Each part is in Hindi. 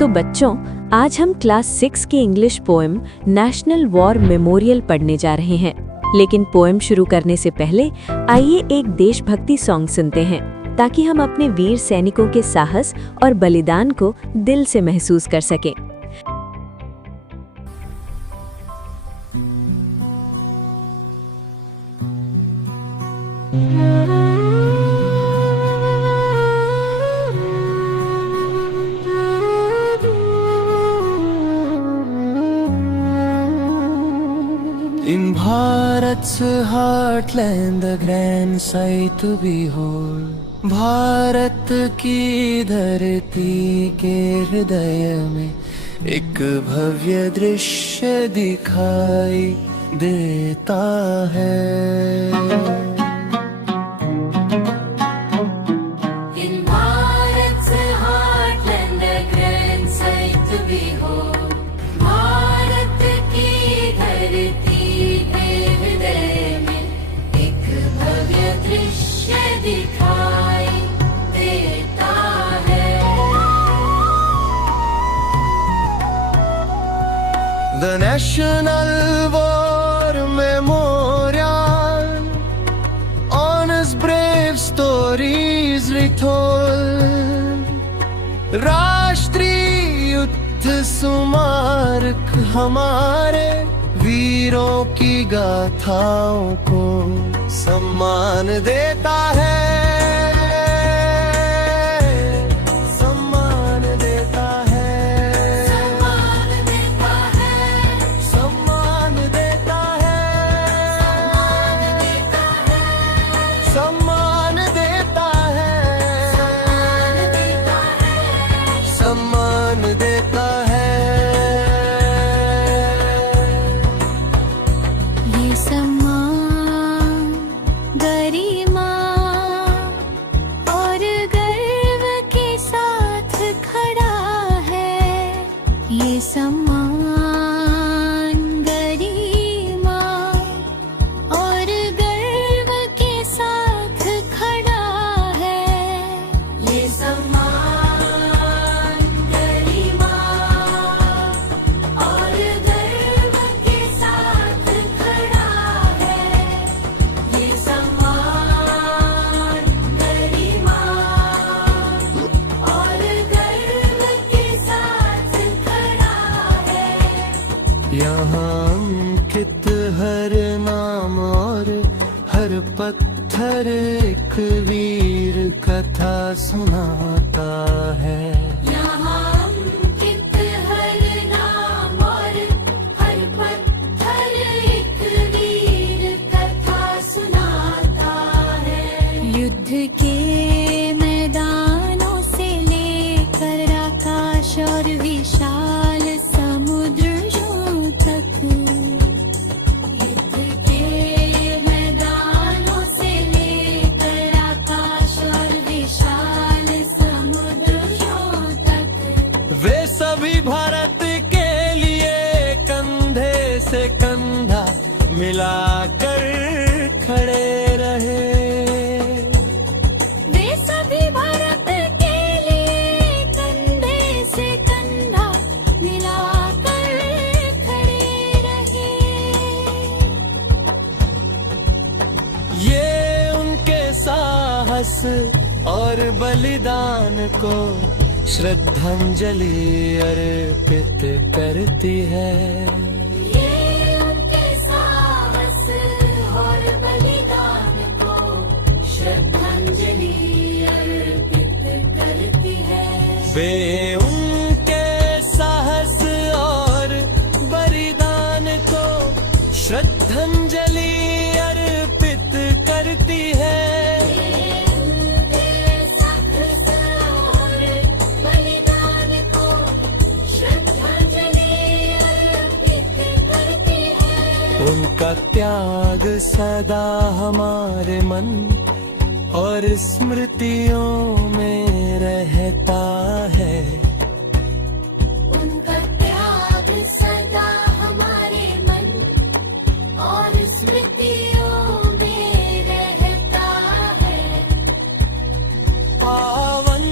तो बच्चों, आज हम क्लास 6 की English poem national war memorial पढ़ने जा रहे हैं। लेकिन पोएम शुरू करने से पहले आइए एक देशभक्ति सॉन्ग सुनते हैं, ताकि हम अपने वीर सैनिकों के साहस और बलिदान को दिल से महसूस कर सकें। In Bharat's heartland, the grand sight to behold, Bharat की धरती के हृदय में एक भव्य दृश्य दिखाई देता है। The National War Memorial, honors brave stories retold, राष्ट्रीय युद्ध स्मारक हमारे वीरों की गाथाओं को सम्मान देता है। ये सम्मान गरिमा और गर्व के साथ खड़ा है। ये सम्मान गरिमा और गर्व के साथ खड़ा है। ये सम्मान गरिमा और गर्व के साथ यहाँ अंकित हर नाम और हर पत्थर एक वीर कथा सुनाता है। यहाँ अंकित हर नाम और हर पत्थर एक वीर कथा सुनाता है। युद्ध के मैदानों से लेकर आकाश और विशाल समुद्र तक, युद्ध के मैदानों से लेकर आकाश और विशाल समुद्रों तक, वे सभी भारत के लिए कंधे से कंधा मिलाकर खड़े रहे। वे सभी भारत के लिए कंधे से कंधा मिलाकर खड़े रहे। ये उनके साहस और बलिदान को श्रद्धांजलि अर्पित करती है। ये उनके साहस और बलिदान को श्रद्धांजलि अर्पित करती है। वे उनके साहस और बलिदान को श्रद्धांजलि अर्पित करती है। उनका त्याग सदा हमारे मन और स्मृतियों में रहता है। उनका त्याग सदा हमारे मन और स्मृतियों में रहता है। पावन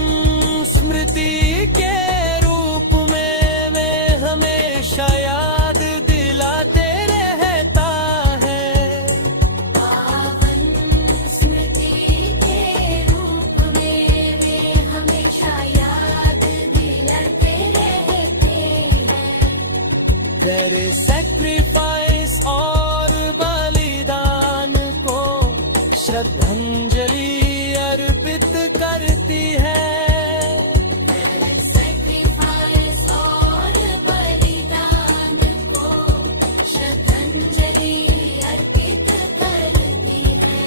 स्मृति के रूप तेरे सैक्रिफाइस और बलिदान को श्रद्धांजलि अर्पित करती है। सैक्रिफाइस और बलिदान को श्रद्धांजलि अर्पित करती है।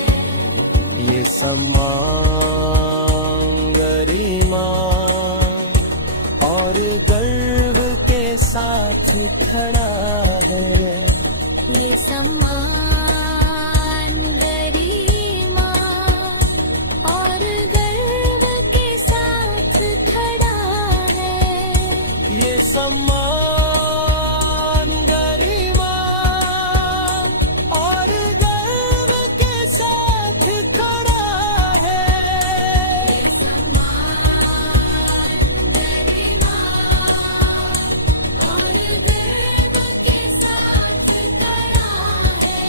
ये सम्मान गरिमा और गर्व के साथ खड़ा है। ये सम्मान गरिमा और गर्व के साथ खड़ा है। ये सम्मान गरिमा और गर्व के साथ खड़ा है। सम्मान गरिमा और गर्व के साथ खड़ा है।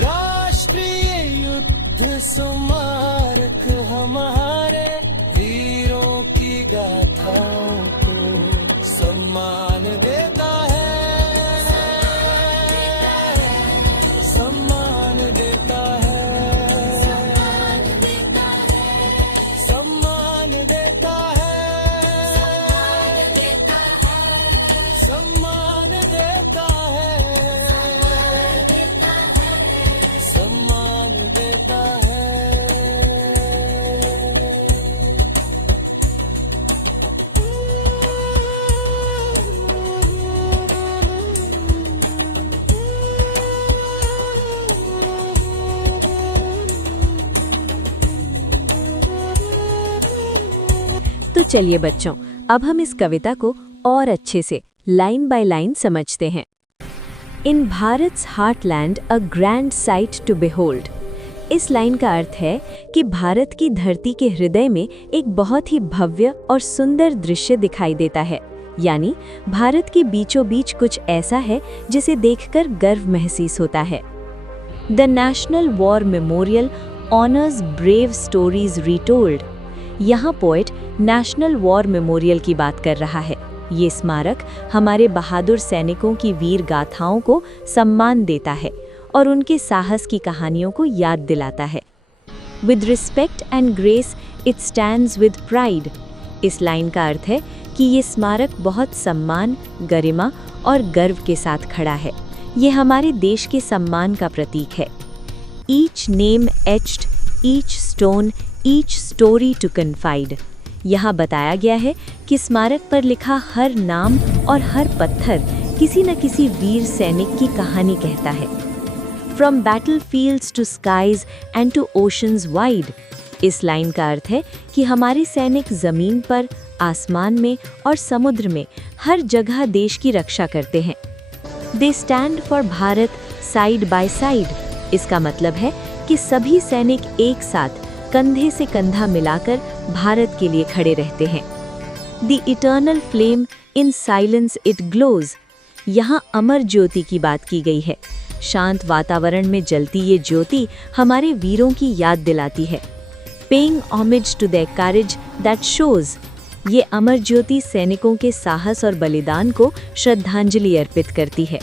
राष्ट्रीय युद्ध स्मारक हमारे वीरों की गाथाओं को सम्मान देता है, सम्मान देता है, सम्मान देता है, सम्मान देता है, सम्मान देता है। तो चलिए बच्चों, अब हम इस कविता को और अच्छे से लाइन बाय लाइन समझते हैं। In Bharat's heartland a grand sight to behold. इस लाइन का अर्थ है कि भारत की धरती के हृदय में एक बहुत ही भव्य और सुंदर दृश्य दिखाई देता है, यानी भारत के बीचों बीच कुछ ऐसा है जिसे देखकर गर्व महसूस होता है। The national war memorial honours brave stories retold. यहाँ पोएट नेशनल वॉर मेमोरियल की बात कर रहा है। ये स्मारक हमारे बहादुर सैनिकों की वीर गाथाओं को सम्मान देता है और उनके साहस की कहानियों को याद दिलाता है। With respect and grace it stands with pride. इस लाइन का अर्थ है कि ये स्मारक बहुत सम्मान, गरिमा और गर्व के साथ खड़ा है। ये हमारे देश के सम्मान का प्रतीक है। Each name etched, each stone, each story to confide. यहाँ बताया गया है कि स्मारक पर लिखा हर नाम और हर पत्थर किसी न किसी वीर सैनिक की कहानी कहता है। From battlefields to skies and to oceans wide. इस लाइन का अर्थ है कि हमारे सैनिक जमीन पर, आसमान में और समुद्र में हर जगह देश की रक्षा करते हैं। They stand for Bharat side by side. इसका मतलब है कि सभी सैनिक एक साथ कंधे से कंधा मिलाकर भारत के लिए खड़े रहते हैं। The eternal flame in silence it glows. यहाँ अमर ज्योति की बात की गई है। शांत वातावरण में जलती ये ज्योति हमारे वीरों की याद दिलाती है। Paying homage to their courage that shows. ये अमर ज्योति सैनिकों के साहस और बलिदान को श्रद्धांजलि अर्पित करती है।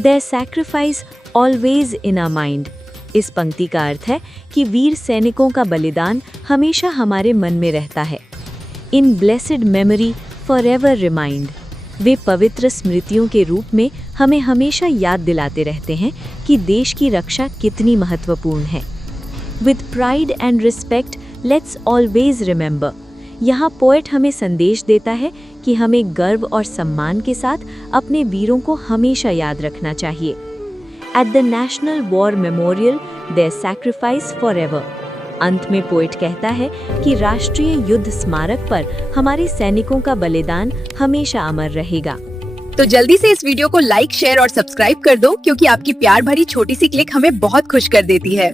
Their sacrifice always in our mind. इस पंक्ति का अर्थ है कि वीर सैनिकों का बलिदान हमेशा हमारे मन में रहता है। इन ब्लेसेड मेमोरी फॉरएवर रिमाइंड। वे पवित्र स्मृतियों के रूप में हमें हमेशा याद दिलाते रहते हैं कि देश की रक्षा कितनी महत्वपूर्ण है। With pride and respect let's always remember. यहाँ पोएट हमें संदेश देता है कि हमें गर्व और सम्मान के साथ अपने वीरों को हमेशा याद रखना चाहिए। At the National War Memorial, their sacrifice forever. अंत में पोएट कहता है कि राष्ट्रीय युद्ध स्मारक पर हमारे सैनिकों का बलिदान हमेशा अमर रहेगा। तो जल्दी से इस वीडियो को लाइक, शेयर और सब्सक्राइब कर दो, क्योंकि आपकी प्यार भरी छोटी सी क्लिक हमें बहुत खुश कर देती है।